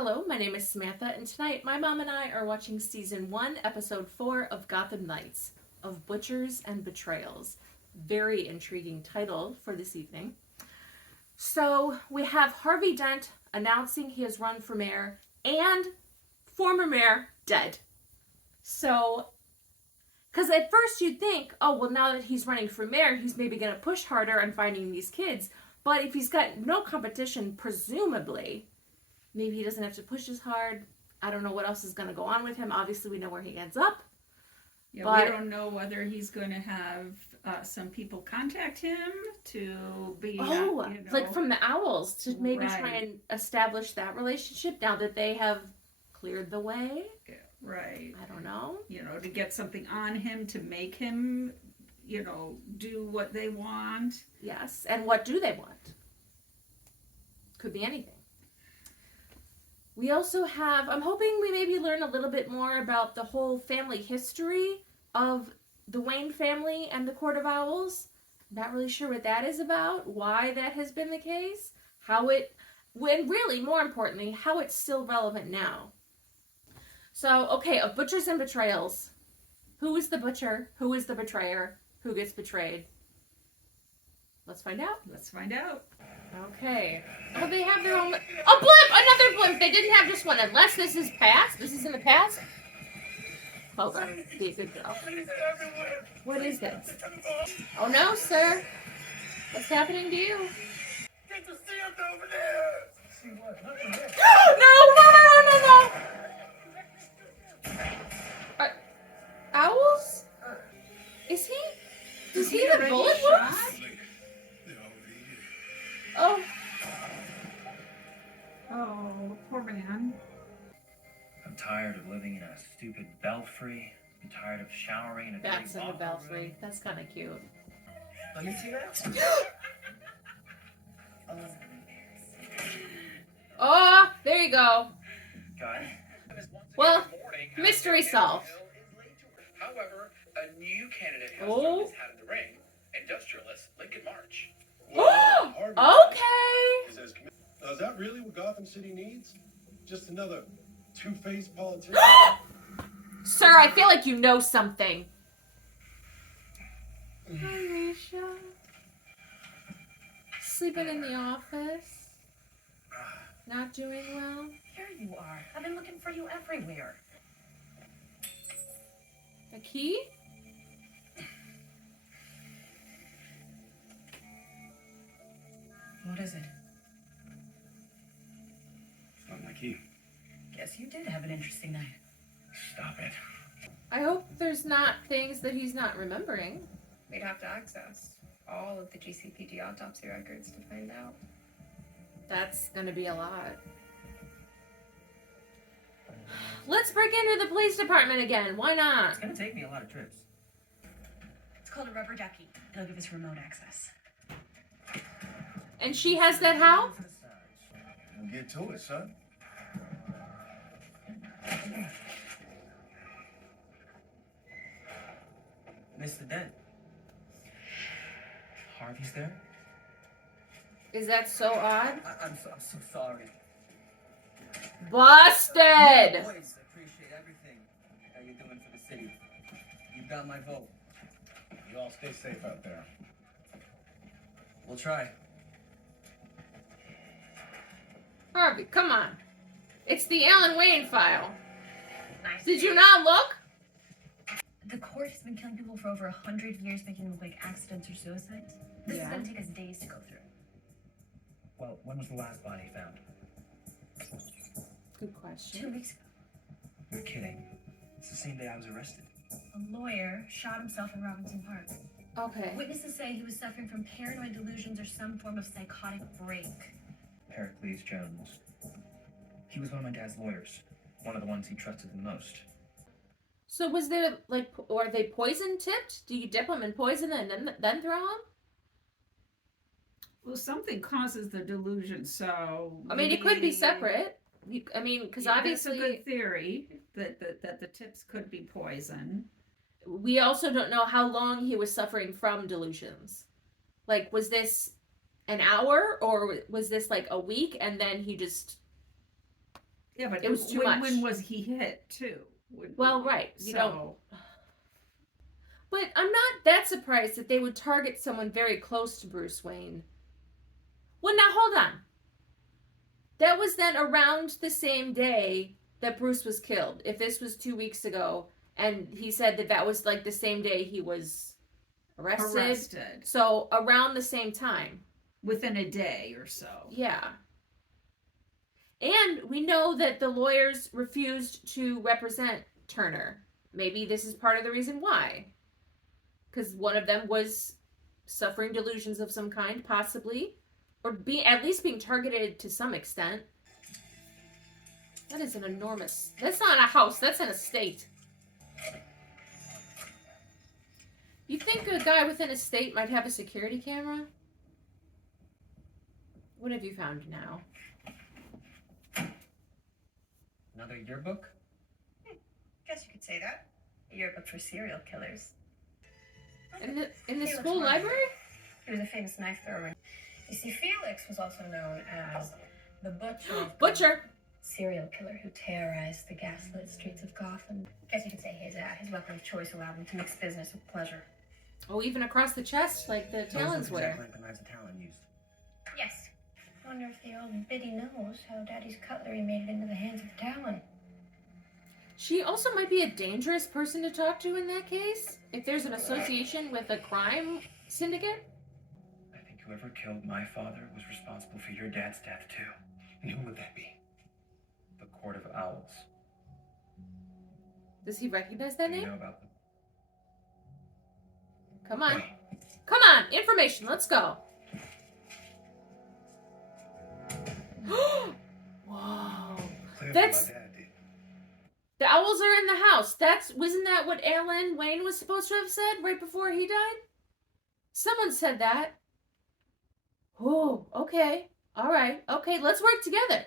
Hello, my name is Samantha, and tonight my mom and I are watching Season 1, Episode 4 of Gotham Knights, of Butchers and Betrayals. Very intriguing title for this evening. So, we have Harvey Dent announcing he has run for mayor, and former mayor dead. So, because at first you'd think, oh, well, now that he's running for mayor, he's maybe going to push harder on finding these kids. But if he's got no competition, presumably, maybe he doesn't have to push as hard. I don't know what else is going to go on with him. Obviously, we know where he ends up. Yeah, but we don't know whether he's going to have some people contact him to be, like from the Owls to maybe Right. try and establish that relationship now that they have cleared the way. Yeah, right. I don't know. To get something on him to make him, do what they want. Yes, and what do they want? Could be anything. We also have, I'm hoping we maybe learn a little bit more about the whole family history of the Wayne family and the Court of Owls. Not really sure what that is about, why that has been the case, when really, more importantly, how it's still relevant now. So, okay, of Butchers and Betrayals. Who is the butcher? Who is the betrayer? Who gets betrayed? Let's find out. Let's find out. Okay. Oh, they have their own... A blimp! Another blimp! They didn't have just one. Unless this is past. This is in the past. Hold on. Be a good girl. What is this? Oh, no, sir. What's happening to you? Get the stand over there! See what? Nothing there. No! Owls? Is he? Is he the already bullet shot? whoops? Oh. Oh, poor man. I'm tired of living in a stupid belfry. I'm tired of showering in a That's dirty in the locker belfry. room. That's kind of cute. Let me see that. Oh, there you go. Got it. Well, mystery solved. However, a new candidate has Oh. thrown his hat in the ring, industrialist Lincoln March. Okay. Now, is that really what Gotham City needs? Just another two-faced politician? Sir, I feel like you know something. Hi, Risha. Sleeping in the office. Not doing well. Here you are. I've been looking for you everywhere. A key? What is it? It's not my key. Guess you did have an interesting night. Stop it. I hope there's not things that he's not remembering. We'd have to access all of the GCPD autopsy records to find out. That's gonna be a lot. Let's break into the police department again. Why not? It's gonna take me a lot of trips. It's called a rubber ducky. It'll give us remote access. And she has that how? We'll get to it, son. Mr. Dent. Harvey's there? Is that so odd? I'm so sorry. Busted! Boys, I appreciate everything that you're doing for the city. You've got my vote. You all stay safe out there. We'll try. Harvey, come on. It's the Alan Wayne file. Nice. Did you not look? The court has been killing people for over 100 years, making them look like accidents or suicides. This is Yeah. gonna take us days to go through. Well, when was the last body found? Good 2 question. weeks ago, You're kidding. It's the same day I was arrested. a lawyer shot himself in Robinson Park. Okay. Witnesses say he was suffering from paranoid delusions or some form of psychotic break. Pericles Jones. He was one of my dad's lawyers. One of the ones he trusted the most. So was there, like, are they poison tipped? Do you dip them in poison and then throw them? Well, something causes the delusion, so... I mean, it could be maybe- separate. Because Yeah, obviously... that's a good theory, that the tips could be poison. We also don't know how long he was suffering from delusions. Like, was this an hour or was this like a week and then he just Yeah, but It was too when, much. when was he hit too? Well, right. You don't. So But I'm not that surprised that they would target someone very close to Bruce Wayne. Well, now hold on. That was then around the same day that Bruce was killed. If this was 2 weeks ago, and he said that that was like the same day he was arrested. So around the same time. Within a day or so. Yeah. And we know that the lawyers refused to represent Turner. Maybe this is part of the reason why. Because one of them was suffering delusions of some kind, possibly. Or at least being targeted to some extent. That is an enormous... That's not a house, that's an estate. You think a guy with an estate might have a security camera? What have you found now? Another yearbook? Guess you could say that. A yearbook for serial killers. In the Felix school Martin. library? He was a famous knife thrower. You see, Felix was also known as the Butcher. of Butcher! Serial killer who terrorized the gaslit streets of Gotham. Guess you could say his weapon of choice allowed him to mix business with pleasure. Oh, even across the chest, like the Talons wear. Exactly like the knives the Talon used. Yes. Wonder if the old biddy knows how Daddy's cutlery made it into the hands of the Talon. She also might be a dangerous person to talk to in that case. If there's an association with a crime syndicate. I think whoever killed my father was responsible for your dad's death, too. And who would that be? The Court of Owls. Does he recognize that Do you name? know about them? Come on. Come on, information, let's go. Whoa. Clearly That's- my dad did. The owls are in the house. Wasn't that what Alan Wayne was supposed to have said right before he died? Someone said that. Oh, okay. All right. Okay, let's work together.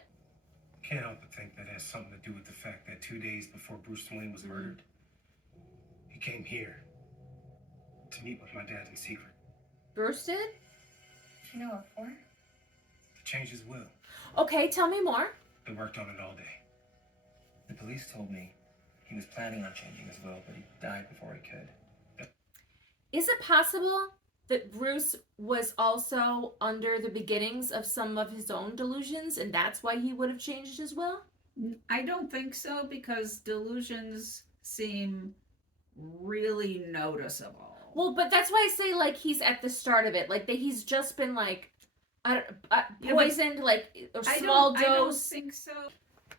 Can't help but think that has something to do with the fact that 2 days before Bruce Wayne was murdered, he came here to meet with my dad in secret. Bruce did? Do you know what for? To change his will. Okay, tell me more. They worked on it all day. The police told me he was planning on changing his will, but he died before he could. Is it possible that Bruce was also under the beginnings of some of his own delusions and that's why he would have changed his will? I don't think so, because delusions seem really noticeable. Well, but that's why I say, like, he's at the start of it. Like, he's just been, like, poisoned, like, a small I don't dose. think so.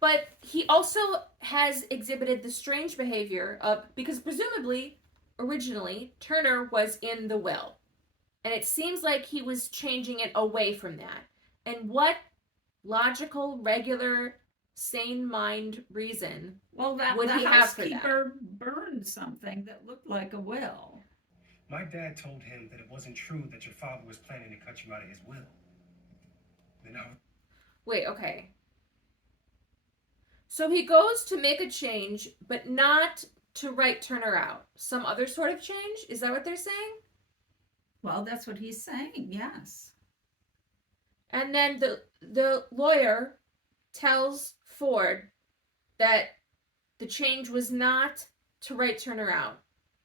But he also has exhibited the strange behavior of, because presumably, originally, Turner was in the will. And it seems like he was changing it away from that. And what logical, regular, sane mind reason Well, would the he have for housekeeper burned something that looked like a will. My dad told him that it wasn't true that your father was planning to cut you out of his will. Then I Wait, okay. So he goes to make a change, but not to write Turner out. Some other sort of change? Is that what they're saying? Well, that's what he's saying, yes. And then the lawyer tells Ford that the change was not to write Turner out.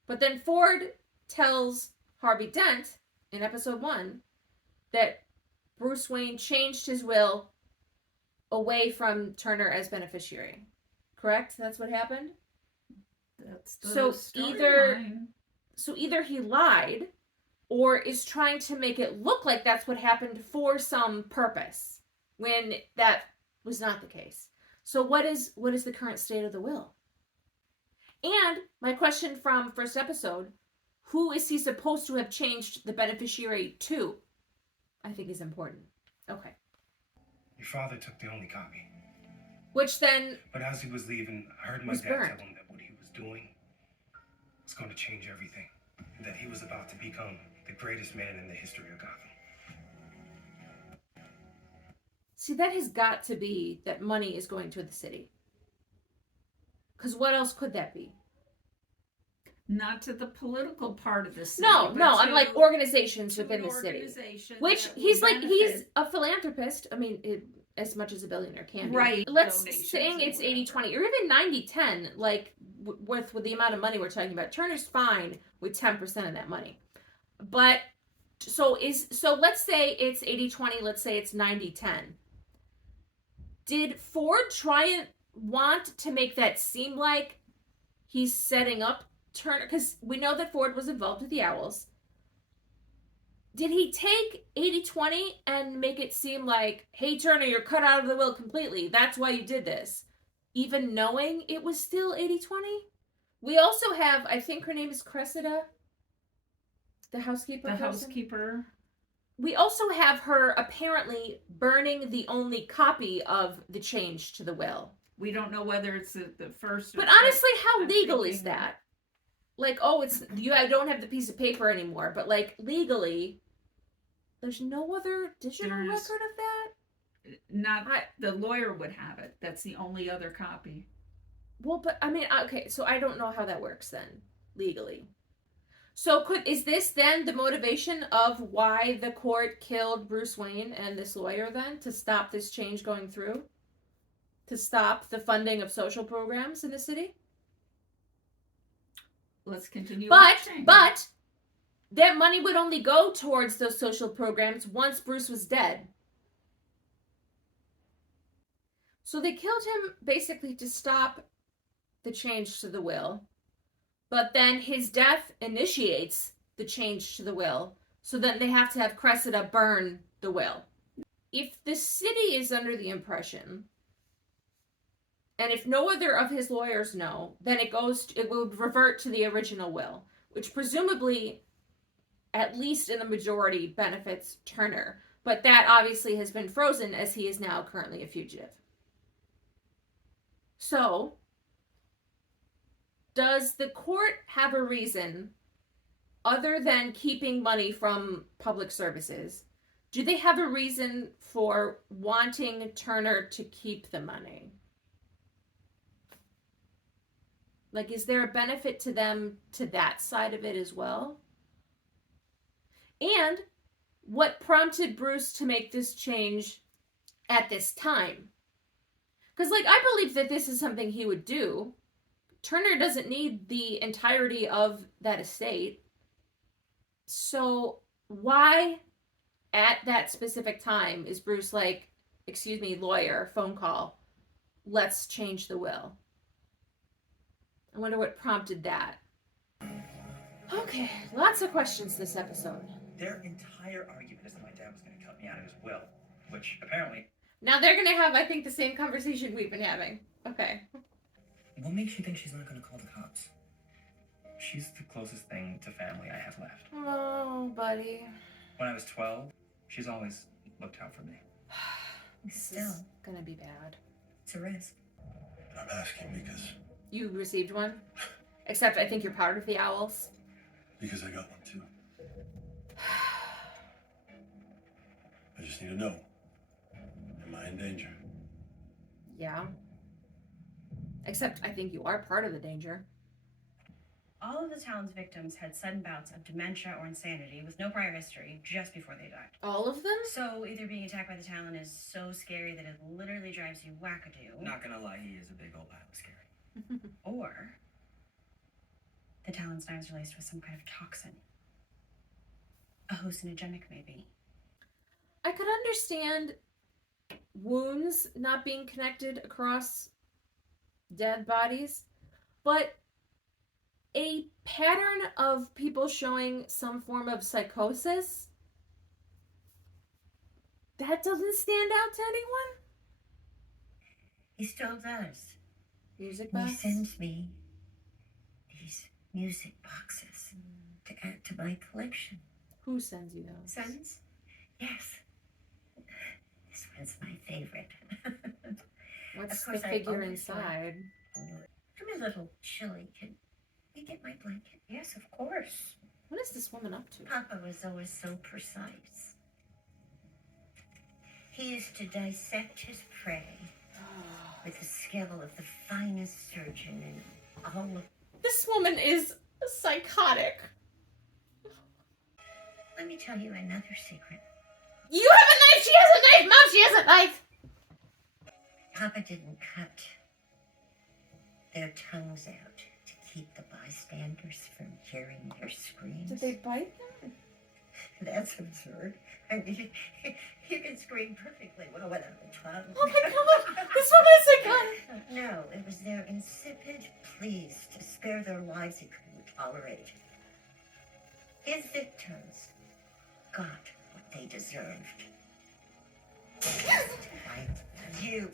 But then Ford tells Harvey Dent in episode 1 that Bruce Wayne changed his will away from Turner as beneficiary. Correct? That's what happened? That's the So storyline. either he lied or is trying to make it look like that's what happened for some purpose when that was not the case. So what is the current state of the will? And my question from first episode, who is he supposed to have changed the beneficiary to? I think is important. Okay. Your father took the only copy. Which then, But as he was leaving, I heard my Was dad burned. tell him that what he was doing was going to change everything. And that he was about to become the greatest man in the history of Gotham. see, that has got to be that money is going to the city. Because what else could that be? Not to the political part of the city. No, but I'm to- like organizations to within an the city. organization Which that will he's benefit. he's a philanthropist. I mean, as much as a billionaire can be. Right. Let's Donations saying or it's 80-20 or even 90-10, like with the amount of money we're talking about. Turner's fine with 10% of that money. But so let's say it's 80-20, let's say it's 90-10. Did Ford try and want to make that seem like he's setting up Turner? Because we know that Ford was involved with the Owls. Did he take 80-20 and make it seem like, hey, Turner, you're cut out of the will completely. That's why you did this. Even knowing it was still 80-20? We also have, I think her name is Cressida, the housekeeper. Housekeeper. We also have her apparently burning the only copy of the change to the will. We don't know whether it's the first. But honestly, how I'm legal thinking- is that? Like, oh, I don't have the piece of paper anymore. But like legally, there's no other digital record of that. Not the lawyer would have it. That's the only other copy. Well, but I mean, okay, so I don't know how that works then legally. So is this then the motivation of why the court killed Bruce Wayne and this lawyer then, to stop this change going through? To stop the funding of social programs in the city? Let's continue. But watching. that money would only go towards those social programs once Bruce was dead. So they killed him basically to stop the change to the will. But then his death initiates the change to the will. So then they have to have Cressida burn the will. If the city is under the impression, and if no other of his lawyers know, then it will revert to the original will, which presumably, at least in the majority, benefits Turner. But that obviously has been frozen as he is now currently a fugitive. So, does the court have a reason, other than keeping money from public services, do they have a reason for wanting Turner to keep the money? Like, is there a benefit to them to that side of it as well? And what prompted Bruce to make this change at this time? Because, like, I believe that this is something he would do. Turner doesn't need the entirety of that estate. So why at that specific time is Bruce like, excuse me, lawyer, phone call, let's change the will? I wonder what prompted that. Okay, lots of questions this episode. Their entire argument is that my dad was going to cut me out of his will, which apparently... Now they're going to have, I think, the same conversation we've been having. Okay. What makes you think she's not going to call the cops? She's the closest thing to family I have left. Oh, buddy. When I was 12, she's always looked out for me. This is going to be bad. It's a risk. I'm asking because You received one? Except I think you're part of the Owls. I got one too. I just need to know. Am I in danger? Yeah. Except I think you are part of the danger. All of the town's victims had sudden bouts of dementia or insanity with no prior history just before they died. All of them? So either being attacked by the Talon is so scary that it literally drives you wackadoo, Not gonna lie, he is a big old pile of scary. or the Talon's knives are laced with some kind of toxin. A hallucinogenic, maybe. I could understand wounds not being connected across dead bodies, but a pattern of people showing some form of psychosis, that doesn't stand out to anyone? He still does. Music He box? sends me these music boxes to add to my collection. Who sends you those? Sentence? Yes. This one's my favorite. What's Of the course, I figure always inside? I'm a little chilly. Can you get my blanket? Yes, of course. What is this woman up to? Papa was always so precise. He used to dissect his prey with the skill of the finest surgeon in all of... This woman is psychotic. Let me tell you another secret. You have a knife! She has a knife! Mom, she has a knife! Papa didn't cut their tongues out to keep the bystanders from hearing their screams. Did they bite them? That's absurd. I mean, you can scream perfectly without a tongue. Oh my god! This one is a gun! No, it was their insipid pleas to spare their lives he couldn't tolerate. His victims got what they deserved. Like you.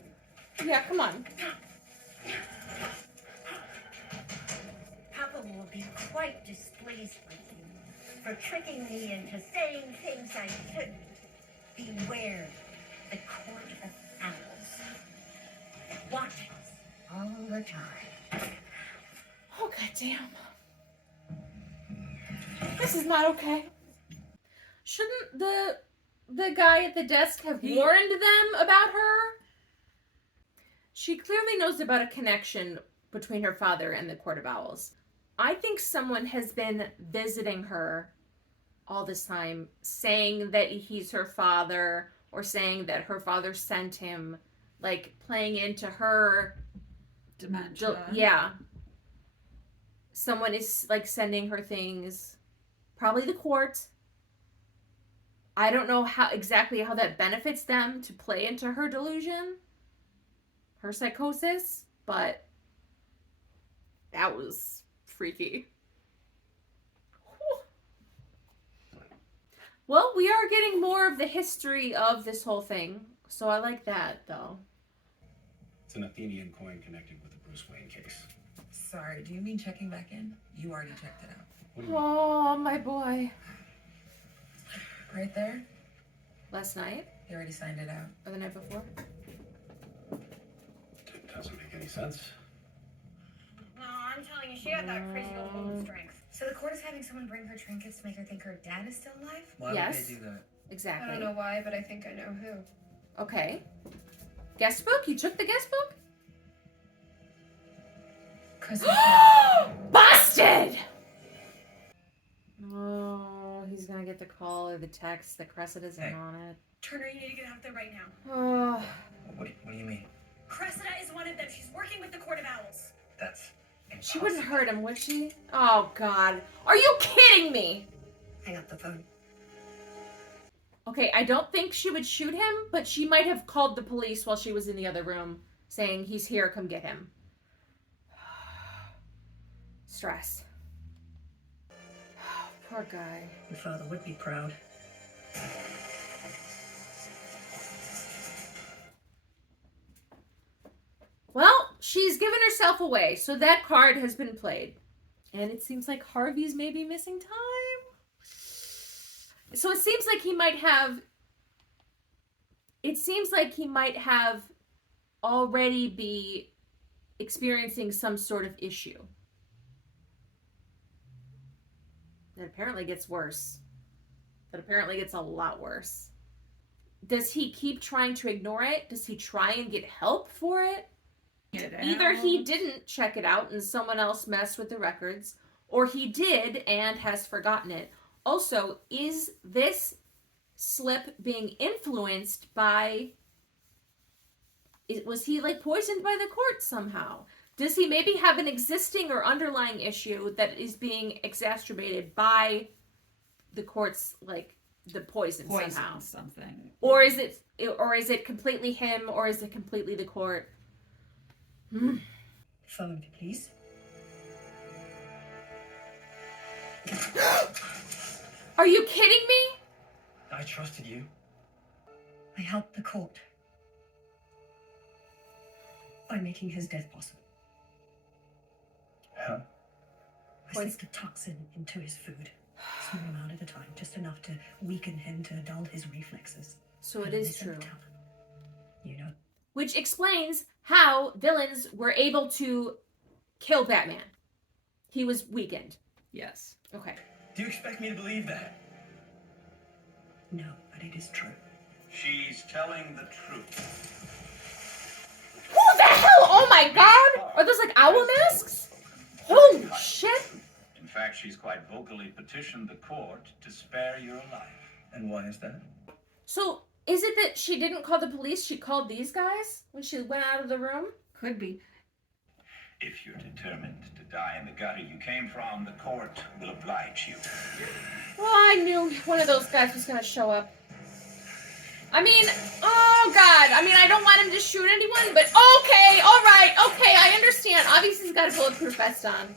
Yeah, come on. Papa will be quite displeased with you for tricking me into saying things I shouldn't. Beware the court of owls. Watch us all the time. Oh goddamn. This is not okay. Shouldn't the guy at the desk have warned them about her? She clearly knows about a connection between her father and the Court of Owls. I think someone has been visiting her all this time, saying that he's her father, or saying that her father sent him, like playing into her Dementia. yeah. Someone is like sending her things. Probably the court. I don't know exactly how that benefits them to play into her delusion, her psychosis, but that was freaky. Whew. Well, we are getting more of the history of this whole thing, so I like that, though. It's an Athenian coin connected with the Bruce Wayne case. Sorry, do you mean checking back in? You already checked it out. What do you mean? Oh, my boy. Right there? Last night? You already signed it out. Or the night before? It doesn't make any sense. No, I'm telling you, she had that crazy old woman strength. So the court is having someone bring her trinkets to make her think her dad is still alive? Why Yes. would they do that? Exactly. I don't know why, but I think I know who. Okay. Guest book? You took the guest book? Busted! Oh, he's gonna get the call or the text that Cressida isn't on it. Turner, you need to get out there right now. Oh, What do you mean? Cressida is one of them. She's working with the Court of Owls. That's she wouldn't hurt him, would she? Oh, God. Are you kidding me? Hang up the phone. Okay, I don't think she would shoot him, but she might have called the police while she was in the other room, saying, he's here, come get him. Stress. Poor guy. Your father would be proud. Well, she's given herself away, so that card has been played. And it seems like Harvey's maybe missing time. So it seems like he might have... It seems like he might have already be experiencing some sort of issue. That apparently gets worse. That apparently gets a lot worse. Does he keep trying to ignore it? Does he try and get help for it? Either he didn't check it out and someone else messed with the records, or he did and has forgotten it. Also, is this slip being influenced by... Was he like poisoned by the court somehow? Does he maybe have an existing or underlying issue that is being exacerbated by the court's, like, the poison somehow? Something. Or is it completely him, or is it completely the court? Phone, please. Are you kidding me? I trusted you. I helped the court by making his death possible. Huh? I slipped a toxin into his food. A small amount at a time, just enough to weaken him, to dull his reflexes. So it And is they said, true. "Tell him." You know. Which explains how villains were able to kill Batman. He was weakened. Yes. Okay. Do you expect me to believe that? No, but it is true. She's telling the truth. Who the hell? Oh my god! Are those like owl masks? Holy shit! In fact, she's quite vocally petitioned the court to spare your life. And why is that? So Is it that she didn't call the police? She called these guys when she went out of the room? Could be. If you're determined to die in the gutter you came from, the court will oblige you. Well, I knew one of those guys was going to show up. I mean, oh God. I mean, I don't want him to shoot anyone, but okay, all right, okay, I understand. Obviously, he's got a bulletproof vest on.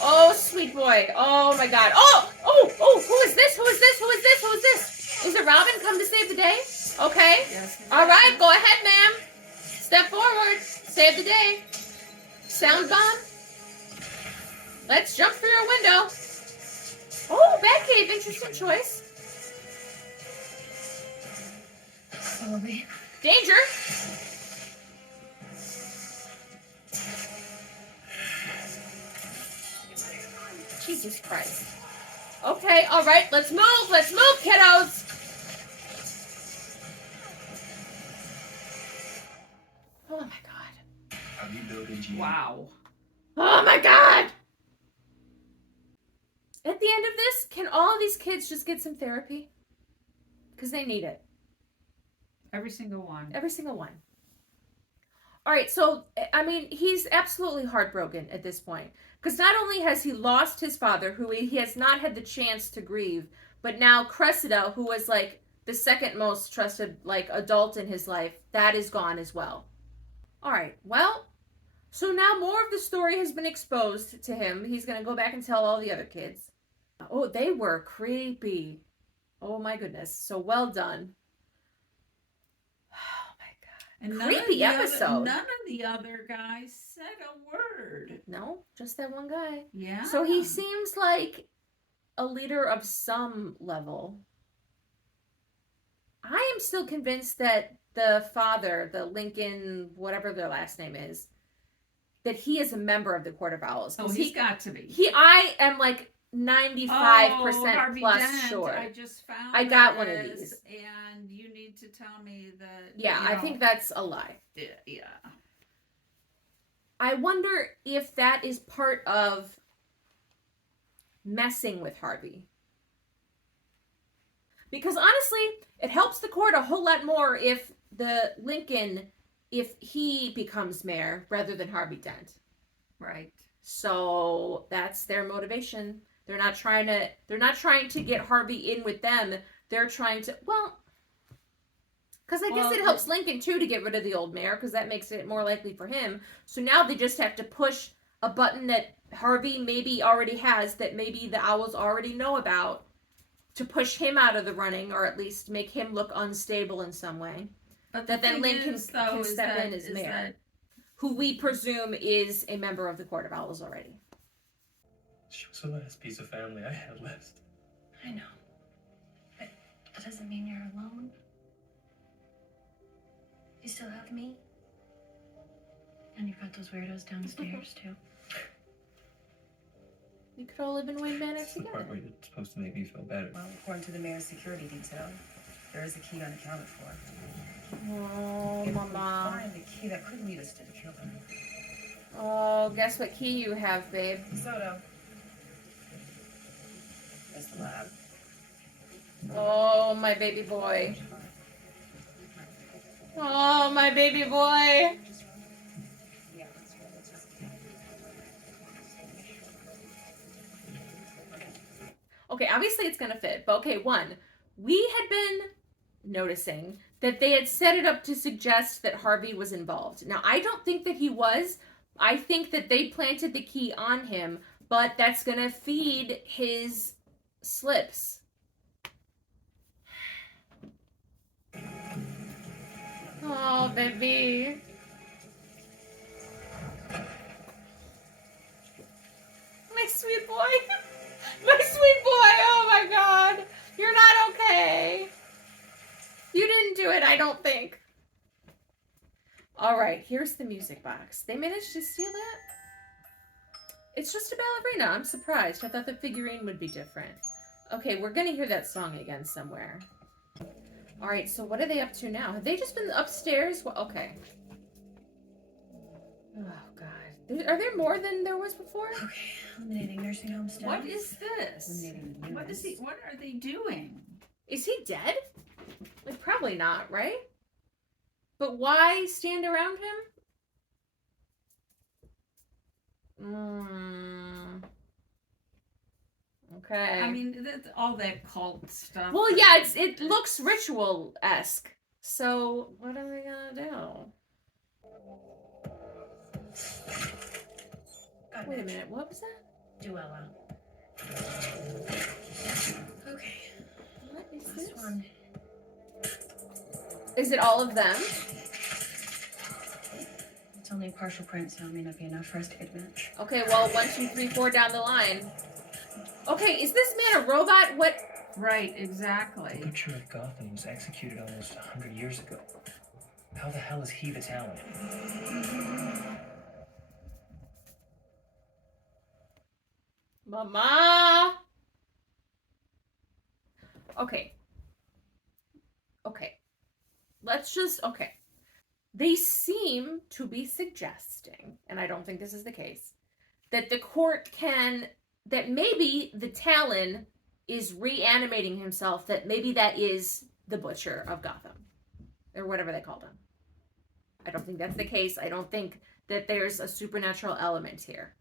Oh, sweet boy. Oh, my God. Oh, who is this? Who is this? Who is this? Who is this? Is it Robin come to save the day? Okay. Yes. All right, go ahead, ma'am. Step forward. Save the day. Sound bomb. Let's jump through your window. Oh, Batcave. Interesting choice. Follow me. Danger. Jesus Christ. Okay, all right. Let's move. Let's move, kiddos. Oh, my God. Have you built a gene? Wow. Oh my God! At the end of this, can all of these kids just get some therapy? Because they need it. Every single one. Every single one. All right, so, I mean, he's absolutely heartbroken at this point. Because not only has he lost his father, who he has not had the chance to grieve, but now Cressida, who was, like, the second most trusted, like, adult in his life, that is gone as well. All right, well... So now more of the story has been exposed to him. He's going to go back and tell all the other kids. Oh, they were creepy. Oh my goodness. So well done. Oh my God. And creepy episode. None of the other guys said a word. No, just that one guy. Yeah. So he seems like a leader of some level. I am still convinced that the father, the Lincoln, whatever their last name is, that he is a member of the Court of Owls. Oh, he's got to be. I am like 95% Harvey plus Dent, sure. I just found I got one of this, these. and you need to tell me that. Yeah, I think that's a lie. Yeah. I wonder if that is part of messing with Harvey. Because honestly, it helps the court a whole lot more if the Lincoln, if he becomes mayor rather than Harvey Dent. Right. So that's their motivation. They're not trying to get Harvey in with them. They're trying to, because I guess it helps Lincoln too to get rid of the old mayor, because that makes it more likely for him. So now they just have to push a button that Harvey maybe already has, that maybe the Owls already know about, to push him out of the running, or at least make him look unstable in some way. But that then Lincoln can step in as mayor, who we presume is a member of the Court of Owls already. She was the last piece of family I had left. I know. But that doesn't mean you're alone. You still have me. And you've got those weirdos downstairs, too. You could all live in Wayne Manor It's the together. part where you're supposed to make me feel better. Well, according to the mayor's security detail, there is a key unaccounted for. Oh, If we Mama. find the key, that could lead us to the killer. Oh, guess what key you have, babe? Soto. There's the lab. Oh, my baby boy. Oh, my baby boy. Okay, obviously it's gonna fit, but okay, one, we had been noticing that they had set it up to suggest that Harvey was involved. Now, I don't think that he was. I think that they planted the key on him, but that's gonna feed his slips. Oh, baby. My sweet boy. My sweet boy. Oh my God. You're not okay. You didn't do it, I don't think. All right, here's the music box. They managed to steal that? It's just a ballerina. I'm surprised. I thought the figurine would be different. Okay, we're going to hear that song again somewhere. All right, so what are they up to now? Have they just been upstairs? Well, okay. Oh, God. Are there more than there was before? Okay, eliminating nursing home staff. What is this? Eliminating the What is units. he? What are they doing? Is he dead? Like, Probably not, right? But why stand around him? Okay. I mean, all that cult stuff. Well, yeah, it looks ritual-esque. So, what are we gonna do? Wait a minute, what was that? Duella. Okay. What is This this? one. Is it all of them? It's only a partial print, so it may not be enough for us to get a match. Okay, well, 1, 2, 3, 4 down the line. Okay, is this man a robot? What? Right, exactly. The Butcher of Gotham was executed almost 100 years ago. How the hell is he the Talon? Mama! Okay. Okay. They seem to be suggesting, and I don't think this is the case, that the court that maybe the Talon is reanimating himself, that maybe that is the Butcher of Gotham. Or whatever they called him. I don't think that's the case. I don't think that there's a supernatural element here.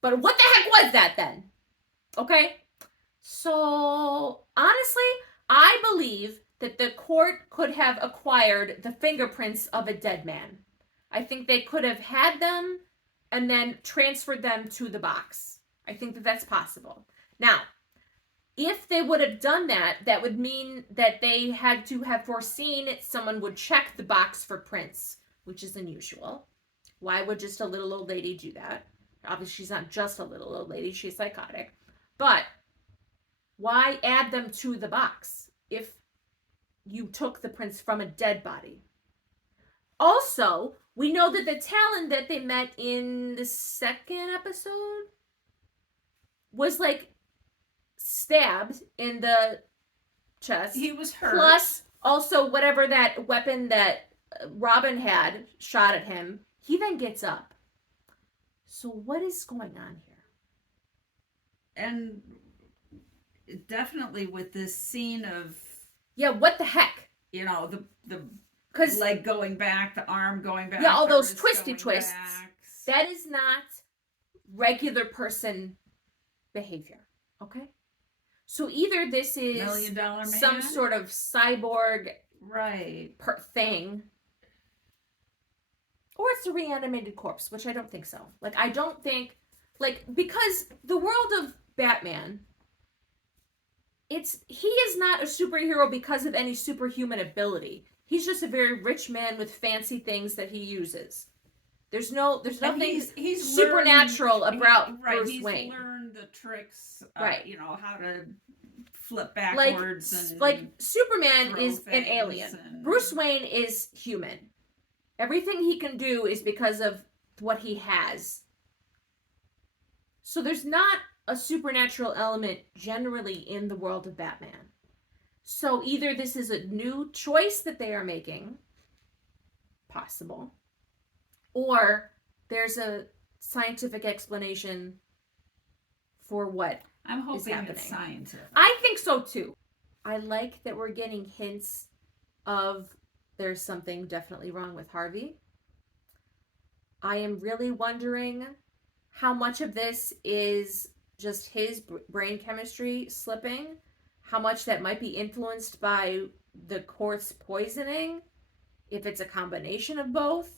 But what the heck was that then? Okay? So, honestly, I believe that the court could have acquired the fingerprints of a dead man. I think they could have had them and then transferred them to the box. I think that that's possible. Now, if they would have done that, that would mean that they had to have foreseen someone would check the box for prints, which is unusual. Why would just a little old lady do that? Obviously, she's not just a little old lady. She's psychotic. But why add them to the box if you took the prints from a dead body? Also, we know that the Talon that they met in the second episode was like stabbed in the chest. He was hurt. Plus, also, whatever that weapon that Robin had shot at him, he then gets up. So what is going on here? And definitely with this scene of... Yeah, what the heck? You know, the Because leg going back, the arm going back. Yeah, all the those wrist twisty going twists. back. That is not regular person behavior. Okay? So either this is $1 Million Man? some sort of cyborg right thing, or it's a reanimated corpse, which I don't think so. Like, I don't think, like, because the world of Batman, he is not a superhero because of any superhuman ability. He's just a very rich man with fancy things that he uses. There's nothing he's supernatural learned, about right, Bruce he's Wayne. learned the tricks, Right. You know, how to flip backwards and like Superman throw is an things alien. and- Bruce Wayne is human. Everything he can do is because of what he has. So there's not a supernatural element generally in the world of Batman. So either this is a new choice that they are making, possible, or there's a scientific explanation for what I'm is hoping happening. it's scientific. I think so too. I like that we're getting hints of there's something definitely wrong with Harvey. I am really wondering how much of this is just his brain chemistry slipping, how much that might be influenced by the court's poisoning, if it's a combination of both,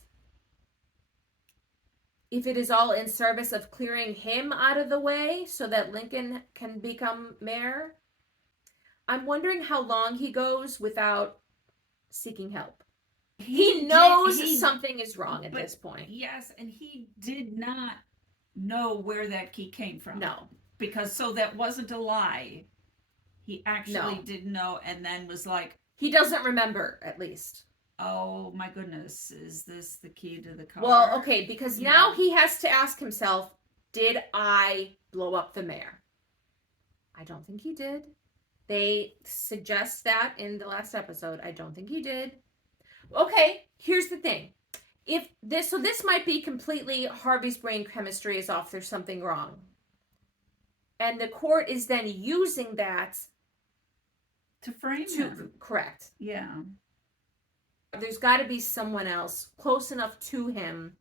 if it is all in service of clearing him out of the way so that Lincoln can become mayor. I'm wondering how long he goes without seeking help. He knows something is wrong at this point. Yes, and he did not know where that key came from. No. Because so that wasn't a lie. He actually No. didn't know and then was like, He doesn't remember, at least. oh my goodness, is this the key to the car? Well, okay, because You now know. he has to ask himself, did I blow up the mayor? I don't think he did. They suggest that in the last episode. I don't think he did. Okay, here's the thing. This might be completely Harvey's brain chemistry is off. There's something wrong. And the court is then using that To frame him. Correct. Yeah. There's got to be someone else close enough to him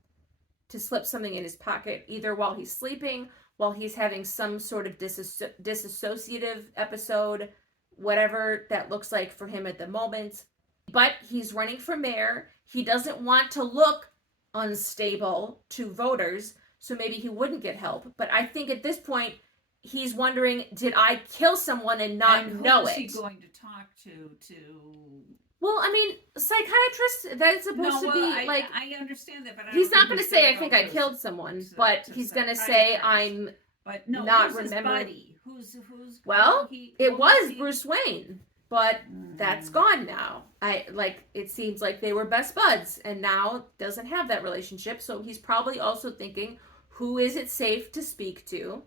to slip something in his pocket, either while he's sleeping, while he's having some sort of disassociative episode, whatever that looks like for him at the moment. But he's running for mayor. He doesn't want to look unstable to voters, so maybe he wouldn't get help. But I think at this point, he's wondering, did I kill someone and not know it? Who is he going to talk to? Well, I mean, psychiatrist, that's supposed to be like... I understand that, but he's not going to say, I think I killed someone, but he's going to say, I'm not remembering. Buddy? Who's well, it was Bruce Wayne, but that's gone now. It seems like they were best buds, and now doesn't have that relationship, so he's probably also thinking, who is it safe to speak to?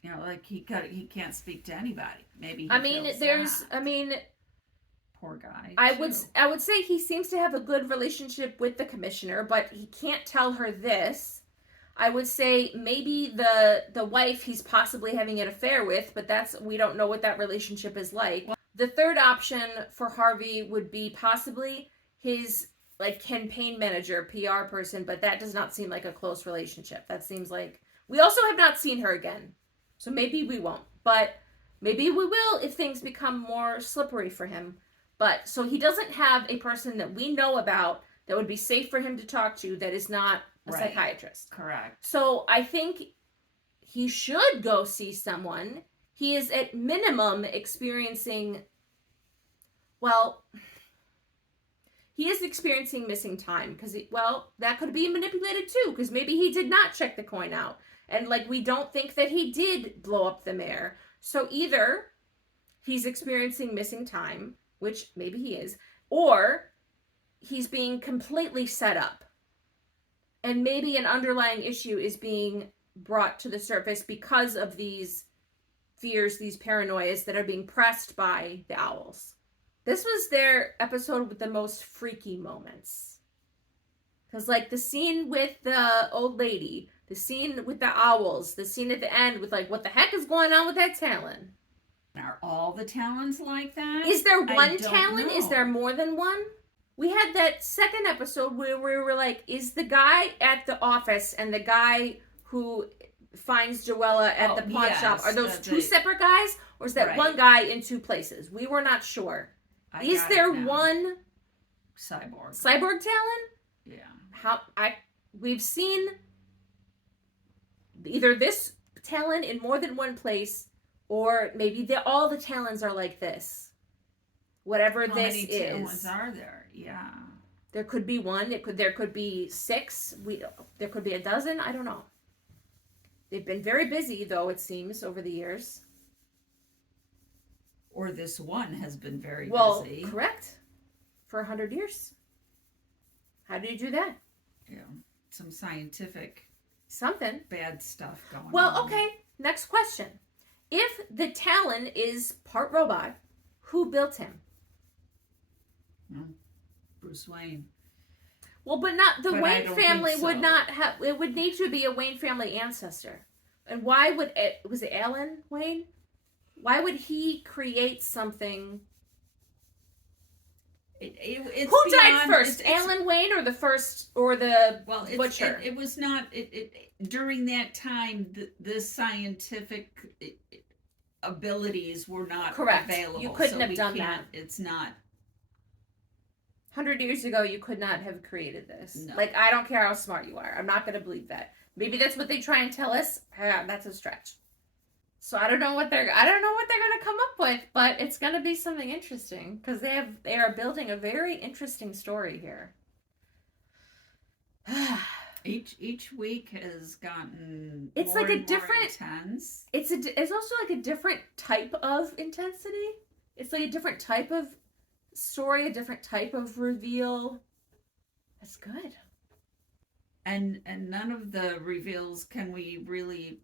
You know, like he can't speak to anybody. Maybe poor guy. I would say he seems to have a good relationship with the commissioner, but he can't tell her this. I would say maybe the wife he's possibly having an affair with, but we don't know what that relationship is like. The third option for Harvey would be possibly his campaign manager, PR person, but that does not seem like a close relationship. That seems like we also have not seen her again. So maybe we won't, but maybe we will if things become more slippery for him. But so he doesn't have a person that we know about that would be safe for him to talk to that is not a psychiatrist. Correct. So I think he should go see someone. He is at minimum experiencing, he is experiencing missing time because, that could be manipulated too because maybe he did not check the coin out. And we don't think that he did blow up the mayor. So either he's experiencing missing time, which maybe he is, or he's being completely set up. And maybe an underlying issue is being brought to the surface because of these fears, these paranoias that are being pressed by the owls. This was their episode with the most freaky moments. Because the scene with the old lady, the scene with the owls, the scene at the end with what the heck is going on with that Talon? Are all the Talons like that? Is there one Talon? Is there more than one? We had that second episode where we were like, is the guy at the office and the guy who finds Joella at the pawn shop, are those two separate guys? Or is that one guy in two places? We were not sure. Is there one cyborg Talon? Yeah. We've seen either this Talon in more than one place, or maybe all the Talons are like this. Whatever this is. How many Talons are there? Yeah. There could be one. There could be 6. There could be a dozen. I don't know. They've been very busy, though, it seems, over the years. Or this one has been very busy. Well, correct. For 100 years. How do you do that? Yeah. Some scientific... something. Bad stuff going on. Well, okay. Next question. If the Talon is part robot, who built him? Bruce Wayne. Well, but Wayne family would not have... It would need to be a Wayne family ancestor. And why would... Was it Alan Wayne? Why would he create something... Who died first, Alan Wayne or the butcher? It was not. During that time, the scientific abilities were not available. You couldn't have done that. It's not. 100 years ago, you could not have created this. No. I don't care how smart you are. I'm not going to believe that. Maybe that's what they try and tell us. That's a stretch. So I don't know what they're going to come up with, but it's going to be something interesting because they are building a very interesting story here. Each week has gotten it's more like a and different more intense. It's also like a different type of intensity. It's like a different type of story, a different type of reveal. That's good. And none of the reveals can we really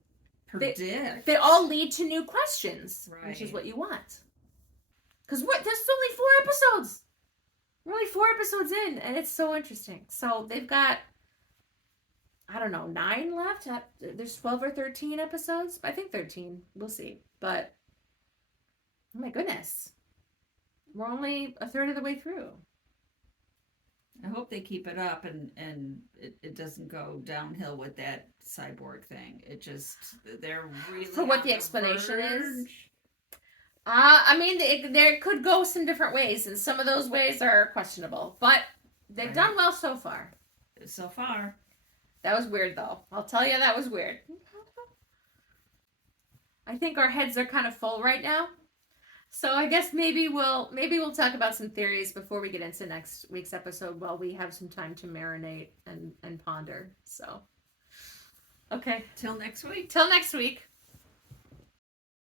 predict. They all lead to new questions, right. Which is what you want. Because there's only 4 episodes. We're only 4 episodes in, and it's so interesting. So they've got, 9 left. There's 12 or 13 episodes. I think 13. We'll see. But Oh my goodness. We're only a third of the way through. I hope they keep it up and it doesn't go downhill with that cyborg thing. It just, they're really For what on the explanation is? verge. I mean, there could go some different ways, and some of those ways are questionable. But they've Right. done well so far. So far. That was weird, though. I'll tell you, that was weird. I think our heads are kind of full right now. So I guess maybe we'll talk about some theories before we get into next week's episode while we have some time to marinate and ponder. So, okay. Till next week. Till next week.